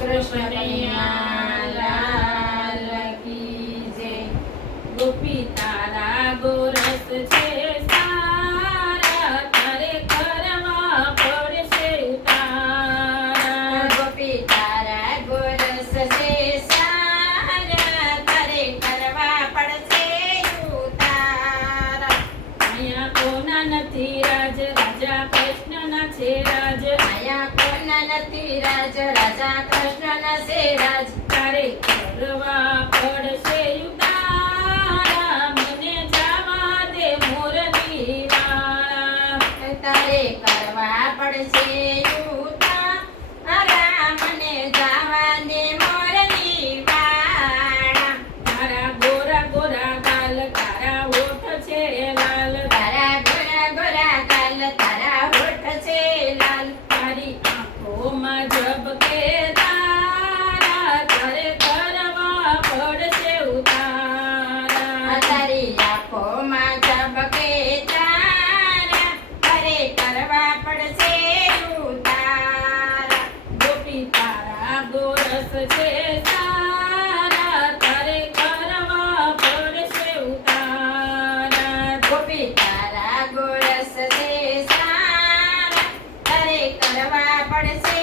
કૃષ્ણ કનૈયા લાલ કી જય. ગોપી તારા ગોરસ છે સારા, તારે કરવા પડશે ઉતારા. ગોપી તારા ગોરસ છે સારા, તારે કરવા પડશે ઉતારા. અહીંયા કોના નથી રાજ, રાજા કૃષ્ણના છે રાજ. આયા કોના નથી રાજ, રાજા કૃષ્ણના છે રાજ. તારે કરવા પડશે ઉતારા, મને જાવા દે મોરની વાળા. તારે કરવા પડશે ઉતારા, મને જાવા દે મોરની વાળા. તારા ગોરા ગોરા ગાલ, તારા હોઠ છે લાલ. તારા ગોરા ગોરા ગાલ, તારા હોઠ છે લાલ. તારી આંખોમાં ઝબકે તારા, તારે કરવા પડશે ઉતારા. તારી આંખોમાં ઝબકે તારા, તારે કરવા પડશે ઉતારા. ગોપી તારા ગોરસ છે સારા, તારે કરવા પડશે ઉતારા. ગોપી તારા ગોરસ છે સારા, તારે કરવા પડશે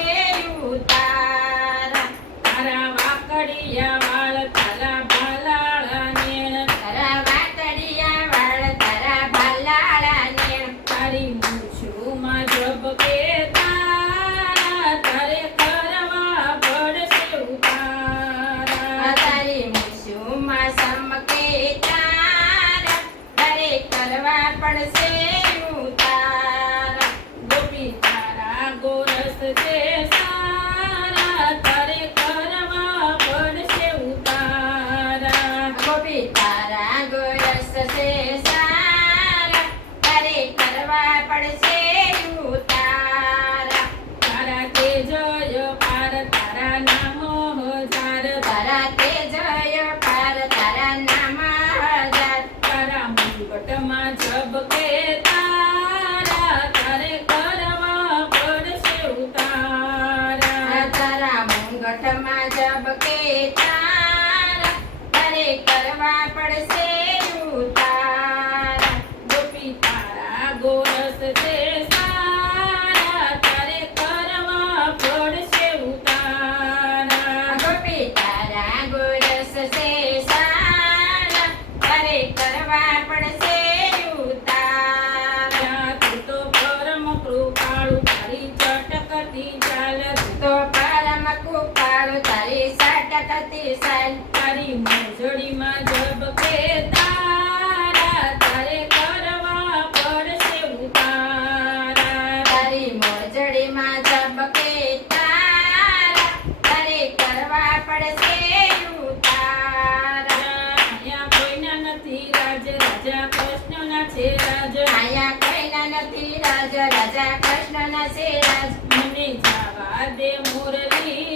ઉતારા. તારા વાકડિયા વાળ, તારા ભાલાળા નેણ. તારા વાતડિયા વાળ, તારા ભાલાળા નેણ. તારી મૂછુમાં ઝબકે તારા, તારે કરવા પડશે ઉતારા. તારી મૂછુમાં સમકે તારા, તારે કરવા પડશે ઉતારા. ગોપી તારા ગોરસ છે સારા, તારે કરવા પડશે ઉતારા. ગોપી તારા ગોરસ છે સારા, તારે કરવા પડશે ઉતારા. તારા તેજય પાર, તારા નામ હજાર. તારા તેજય પાર, તારા નામ હજાર. તારા મુગટમાં ઝબકે તારા, તારે કરવા પડશે ઉતારા. તારા મુંગઠમાં ઝબકે તારા, તારે કરવા પડશે ઉતારા. ગોપી તારા ગોરસ છે સારા, તારે કરવા પડશે ઉતારા. ગોપી તારા ગોરસ છે સારા, તારે કરવા પડશે ઉતારા. તું તો પરમ કૃપાળુ, તારી ચટકતી ચાલ. તો પરમ કૃપાળુ, તારી સાટકતી સાલ. તારી મોજડીમાં ઝબકે તારા, તારે કરવા પડશે ઉતારા. તારી મોજડીમાં ઝબકે તારા, તારે કરવા પડશે ઉતારા. અહીંયા કોઈના નથી રાજ, રાજા કૃષ્ણના છે રાજ. આયા કોઈના નથી રાજ, રાજા કૃષ્ણના છે રાજ. મને જાવા દે મુરલી